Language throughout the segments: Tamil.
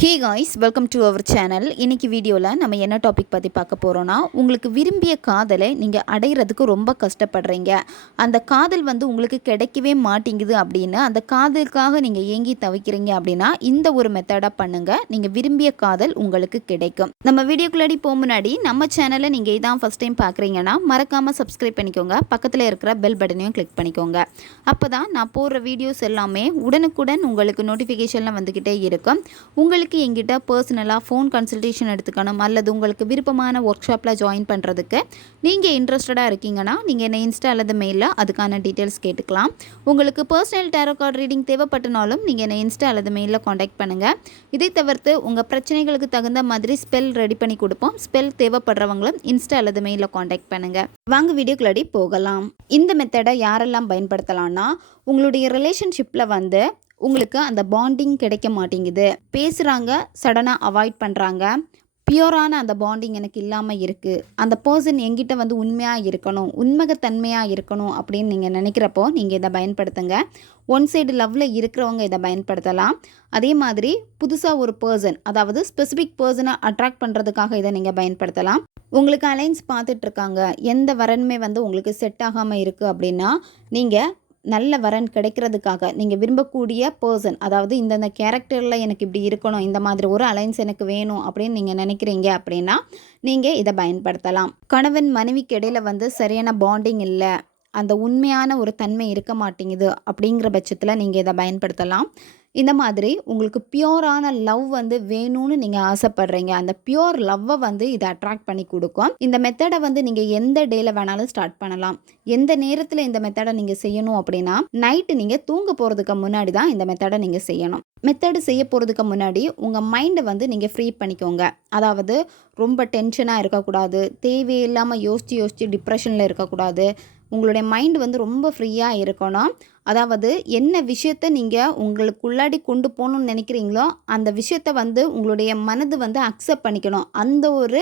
Hey guys, welcome to our channel. இன்றைக்கி வீடியோவில் நம்ம என்ன டாபிக் பற்றி பார்க்க போகிறோன்னா, உங்களுக்கு விரும்பிய காதலை நீங்கள் அடையிறதுக்கு ரொம்ப கஷ்டப்படுறீங்க. அந்த காதல் உங்களுக்கு கிடைக்கவே மாட்டேங்குது அப்படின்னு அந்த காதலுக்காக நீங்கள் ஏங்கி தவிக்கிறீங்க அப்படின்னா இந்த ஒரு மெத்தடாக பண்ணுங்கள். நீங்கள் விரும்பிய காதல் உங்களுக்கு கிடைக்கும். நம்ம வீடியோக்குள்ளாடி போக முன்னாடி நம்ம சேனலை நீங்கள் இதான் ஃபஸ்ட் டைம் பார்க்குறீங்கன்னா மறக்காமல் சப்ஸ்கிரைப் பண்ணிக்கோங்க. பக்கத்தில் இருக்கிற பெல் பட்டனையும் கிளிக் பண்ணிக்கோங்க. அப்போ தான் நான் போடுற வீடியோஸ் எல்லாமே உடனுக்குடன் உங்களுக்கு நோட்டிஃபிகேஷனில் வந்துக்கிட்டே இருக்கும். உங்களுக்கு எங்கிட்ட பர்சனலாக ஃபோன் கன்சல்டேஷன் எடுத்துக்கணும் அல்லது உங்களுக்கு விருப்பமான ஒர்க் ஷாப்பில் ஜாயின் பண்ணுறதுக்கு நீங்கள் இன்ட்ரெஸ்டடாக இருக்கீங்கன்னா நீங்கள் என்னை இன்ஸ்டா அல்லது மெயிலில் அதுக்கான டீட்டெயில்ஸ் கேட்டுக்கலாம். உங்களுக்கு பர்சனல் டேரோ கார்டு ரீடிங் தேவைப்பட்டனாலும் நீங்கள் என்னை இன்ஸ்டா அல்லது மெயிலில் காண்டாக்ட் பண்ணுங்கள். இதை தவிர்த்து உங்கள் பிரச்சனைகளுக்கு தகுந்த மாதிரி ஸ்பெல் ரெடி பண்ணி கொடுப்போம். ஸ்பெல் தேவைப்படுறவங்களும் இன்ஸ்டா அல்லது மெயிலில் காண்டாக்ட் பண்ணுங்கள். வாங்க வீடியோக்குள்ளாடி போகலாம். இந்த மெத்தடை யாரெல்லாம் பயன்படுத்தலாம்னா, உங்களுடைய ரிலேஷன்ஷிப்பில் உங்களுக்கு அந்த பாண்டிங் கிடைக்க மாட்டேங்குது, பேசுகிறாங்க சடனாக அவாய்ட் பண்ணுறாங்க, பியூரான அந்த பாண்டிங் எனக்கு இல்லாமல் இருக்குது, அந்த பர்சன் எங்கிட்ட உண்மையாக இருக்கணும், உண்மைத்தன்மையாக இருக்கணும் அப்படின்னு நீங்கள் நினைக்கிறப்போ நீங்கள் இதை பயன்படுத்துங்க. ஒன் சைடு லவ்வில் இருக்கிறவங்க இதை பயன்படுத்தலாம். அதே மாதிரி புதுசாக ஒரு பர்சன், அதாவது ஸ்பெசிஃபிக் பர்சனை அட்ராக்ட் பண்ணுறதுக்காக இதை நீங்கள் பயன்படுத்தலாம். உங்களுக்கு அலைன்ஸ் பார்த்துட்ருக்காங்க, எந்த வரனுமே உங்களுக்கு செட் ஆகாமல் இருக்குது அப்படின்னா நீங்கள் நல்ல வரன் கிடைக்கிறதுக்காக நீங்கள் விரும்பக்கூடிய பர்சன், அதாவது இந்தந்த கேரக்டரில் எனக்கு இப்படி இருக்கணும், இந்த மாதிரி ஒரு அலைன்ஸ் எனக்கு வேணும் அப்படின்னு நீங்கள் நினைக்கிறீங்க அப்படின்னா நீங்கள் இதை பயன்படுத்தலாம். கணவன் மனைவிக்கு இடையில் சரியான பாண்டிங் இல்லை, அந்த உண்மையான ஒரு தன்மை இருக்க மாட்டேங்குது அப்படிங்கிற பட்சத்தில் நீங்கள் இதை பயன்படுத்தலாம். இந்த மாதிரி உங்களுக்கு பியூரான லவ் வேணும்னு நீங்கள் ஆசைப்படுறீங்க, அந்த பியூர் லவ்வை இதை அட்ராக்ட் பண்ணி கொடுக்கும். இந்த மெத்தடை நீங்கள் எந்த டேயில் வேணாலும் ஸ்டார்ட் பண்ணலாம். எந்த நேரத்தில் இந்த மெத்தடை நீங்கள் செய்யணும் அப்படின்னா, நைட்டு நீங்கள் தூங்க போகிறதுக்கு முன்னாடி தான் இந்த மெத்தடை நீங்கள் செய்யணும். மெத்தடு செய்ய போகிறதுக்கு முன்னாடி உங்கள் மைண்டை நீங்கள் ஃப்ரீ பண்ணிக்கோங்க. அதாவது ரொம்ப டென்ஷனாக இருக்கக்கூடாது, தேவையில்லாமல் யோசித்து டிப்ரெஷனில் இருக்கக்கூடாது. உங்களுடைய மைண்டு ரொம்ப ஃப்ரீயாக இருக்கணும். அதாவது என்ன விஷயத்தை நீங்கள் உங்களுக்குள்ளாடி கொண்டு போகணுன்னு நினைக்கிறீங்களோ அந்த விஷயத்தை உங்களுடைய மனது அக்செப்ட் பண்ணிக்கணும். அந்த ஒரு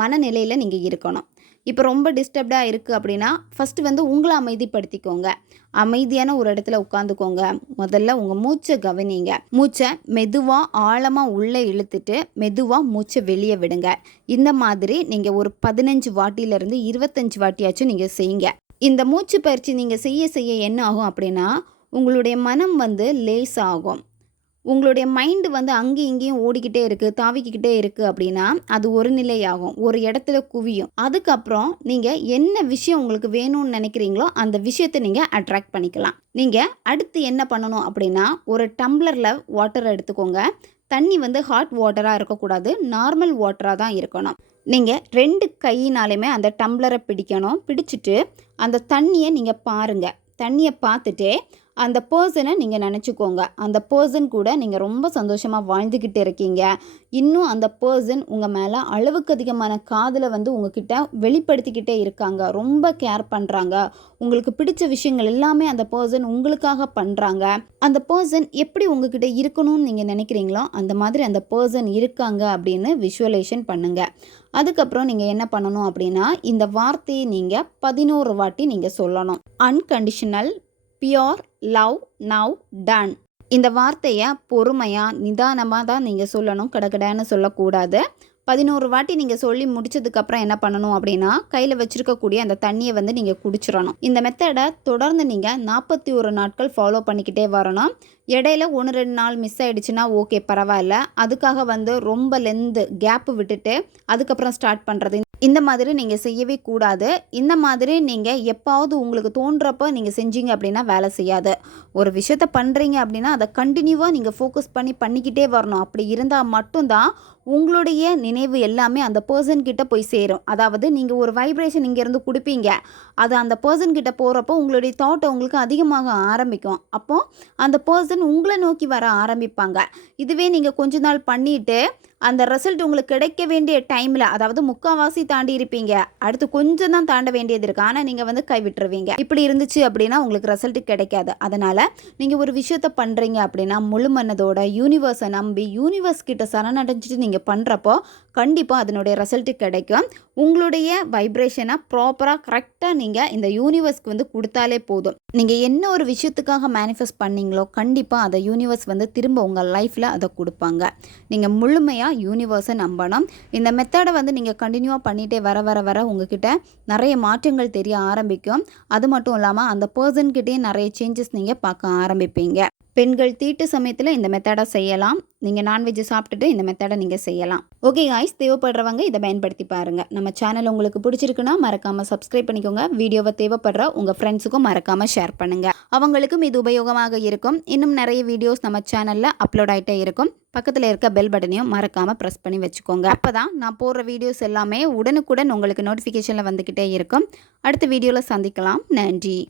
மனநிலையில் நீங்கள் இருக்கணும். இப்போ ரொம்ப டிஸ்டர்ப்டாக இருக்குது அப்படின்னா ஃபஸ்ட்டு உங்களை அமைதிப்படுத்திக்கோங்க. அமைதியான ஒரு இடத்துல உட்காந்துக்கோங்க. முதல்ல உங்கள் மூச்சை கவனிங்க. மூச்சை மெதுவாக ஆழமாக உள்ளே இழுத்துட்டு மெதுவாக மூச்சை வெளியே விடுங்க. இந்த மாதிரி நீங்கள் ஒரு 15 வாட்டியிலேருந்து 25 வாட்டியாச்சும் நீங்கள் செய்யுங்க. இந்த மூச்சு பயிற்சி நீங்கள் செய்ய செய்ய என்ன ஆகும் அப்படின்னா, உங்களுடைய மனம் லேஸ் ஆகும். உங்களுடைய மைண்டு அங்கேயும் இங்கேயும் ஓடிக்கிட்டே இருக்குது, தாவிக்கிட்டே இருக்குது அப்படின்னா அது ஒரு நிலையாகும், ஒரு இடத்துல குவியும். அதுக்கப்புறம் நீங்கள் என்ன விஷயம் உங்களுக்கு வேணும்னு நினைக்கிறீங்களோ அந்த விஷயத்தை நீங்கள் அட்ராக்ட் பண்ணிக்கலாம். நீங்கள் அடுத்து என்ன பண்ணணும் அப்படின்னா, ஒரு டம்ளரில் வாட்டர் எடுத்துக்கோங்க. தண்ணி ஹாட் வாட்டராக இருக்கக்கூடாது, நார்மல் வாட்டராக தான் இருக்கணும். நீங்கள் 2 கையினாலுமே அந்த டம்ளரை பிடிக்கணும். பிடிச்சிட்டு அந்த தண்ணியை நீங்கள் பாருங்கள். தண்ணியை பார்த்துட்டே அந்த பர்சனை நீங்கள் நினச்சிக்கோங்க. அந்த பர்சன் கூட நீங்கள் ரொம்ப சந்தோஷமாக வாழ்ந்துக்கிட்டு இருக்கீங்க. இன்னும் அந்த பர்சன் உங்கள் மேலே அளவுக்கு அதிகமான காதலை உங்ககிட்ட வெளிப்படுத்திக்கிட்டே இருக்காங்க. ரொம்ப கேர் பண்ணுறாங்க. உங்களுக்கு பிடிச்ச விஷயங்கள் எல்லாமே அந்த பர்சன் உங்களுக்காக பண்ணுறாங்க. அந்த பர்சன் எப்படி உங்ககிட்ட இருக்கணும்னு நீங்கள் நினைக்கிறீங்களோ அந்த மாதிரி அந்த பர்சன் இருக்காங்க அப்படின்னு விஷுவலைசேஷன் பண்ணுங்கள். அதுக்கப்புறம் நீங்கள் என்ன பண்ணணும் அப்படின்னா, இந்த வார்த்தையை நீங்கள் 11 வாட்டி நீங்கள் சொல்லணும். Unconditional pure love now ton. இந்த வார்த்தையை பொறுமையாக நிதானமாக தான் நீங்கள் சொல்லணும், கடகடன்னு சொல்லக்கூடாது. 11 வாட்டி நீங்கள் சொல்லி முடிச்சதுக்கப்புறம் என்ன பண்ணணும் அப்படின்னா, கையில் வச்சுருக்கக்கூடிய அந்த தண்ணியை நீங்கள் குடிச்சிடணும். இந்த மெத்தடை தொடர்ந்து நீங்கள் 41 நாட்கள் ஃபாலோ பண்ணிக்கிட்டே வரணும். இடையில 1-2 நாள் மிஸ் ஆகிடுச்சுன்னா ஓகே, பரவாயில்ல. அதுக்காக ரொம்ப லென்த்து கேப்பு விட்டுட்டு அதுக்கப்புறம் ஸ்டார்ட் பண்ணுறது, இந்த மாதிரி நீங்கள் செய்யவே கூடாது. இந்த மாதிரி நீங்கள் எப்பாவது உங்களுக்கு தோன்றப்போ நீங்கள் செஞ்சீங்க அப்படின்னா வேலை செய்யாது. ஒரு விஷயத்த பண்ணுறீங்க அப்படின்னா அதை கண்டினியூவாக நீங்கள் ஃபோக்கஸ் பண்ணிக்கிட்டே வரணும். அப்படி இருந்தால் மட்டும்தான் உங்களுடைய நினைவு எல்லாமே அந்த பர்சன்கிட்ட போய் சேரும். அதாவது நீங்கள் ஒரு வைப்ரேஷன் இங்கேருந்து கொடுப்பீங்க, அது அந்த பர்சன்கிட்ட போகிறப்போ உங்களுடைய தாட்டை உங்களுக்கு அதிகமாக ஆரம்பிக்கும். அப்போது அந்த பர்சன் உங்களை நோக்கி வர ஆரம்பிப்பாங்க. இதுவே நீங்கள் கொஞ்ச நாள் பண்ணிவிட்டு அந்த ரிசல்ட் உங்களுக்கு கிடைக்க வேண்டிய டைமில், அதாவது முக்கால்வாசி தாண்டி இருப்பீங்க, அடுத்து கொஞ்சம் தான் தாண்ட வேண்டியது இருக்குது, ஆனால் நீங்கள் வந்து கைவிட்டுருவீங்க. இப்படி இருந்துச்சு அப்படின்னா உங்களுக்கு ரிசல்ட் கிடைக்காது. அதனால் நீங்கள் ஒரு விஷயத்த பண்ணுறீங்க அப்படின்னா முழு மனதோட யூனிவர்ஸை நம்பி யூனிவர்ஸ் கிட்ட சரணடைஞ்சிட்டு நீங்கள் பண்ணுறப்போ கண்டிப்பாக அதனுடைய ரிசல்ட்டு கிடைக்கும். உங்களுடைய வைப்ரேஷனை ப்ராப்பராக கரெக்டாக நீங்கள் இந்த யூனிவர்ஸ்க்கு வந்து கொடுத்தாலே போதும். நீங்கள் என்ன ஒரு விஷயத்துக்காக மேனிஃபெஸ்ட் பண்ணீங்களோ கண்டிப்பாக அதை யூனிவர்ஸ் வந்து திரும்ப உங்கள் லைஃப்பில் அதை கொடுப்பாங்க. நீங்கள் முழுமையாக யூனிவர்ஸை நம்பணும். இந்த மெத்தடை வந்து நீங்கள் கண்டினியூவாக பண்ணிகிட்டே வர வர வர உங்ககிட்ட நிறைய மாற்றங்கள் தெரிய ஆரம்பிக்கும். அது மட்டும் இல்லாமல் அந்த பர்சன்கிட்டே நிறைய சேஞ்சஸ் நீங்கள் பார்க்க ஆரம்பிப்பீங்க. பெண்கள் தீட்டு சமயத்தில் இந்த மெத்தடை செய்யலாம். நீங்கள் நான்வெஜ் சாப்பிட்டுட்டு இந்த மெத்தடை நீங்கள் செய்யலாம். ஓகே காய்ஸ், தேவைப்படுறவங்க இதை பயன்படுத்தி பாருங்கள். நம்ம சேனல் உங்களுக்கு பிடிச்சிருக்குன்னா மறக்காமல் சப்ஸ்கிரைப் பண்ணிக்கோங்க. வீடியோவை தேவைப்படுற உங்கள் ஃப்ரெண்ட்ஸுக்கும் மறக்காமல் ஷேர் பண்ணுங்கள். அவங்களுக்கும் இது உபயோகமாக இருக்கும். இன்னும் நிறைய வீடியோஸ் நம்ம சேனலில் அப்லோட் ஆகிட்டே இருக்கும். பக்கத்தில் இருக்க பெல் பட்டனையும் மறக்காமல் ப்ரெஸ் பண்ணி வச்சுக்கோங்க. அப்போ தான் நான் போடுற வீடியோஸ் எல்லாமே உடனுக்குடன் உங்களுக்கு நோட்டிஃபிகேஷனில் வந்துக்கிட்டே இருக்கும். அடுத்த வீடியோவில் சந்திக்கலாம். நன்றி.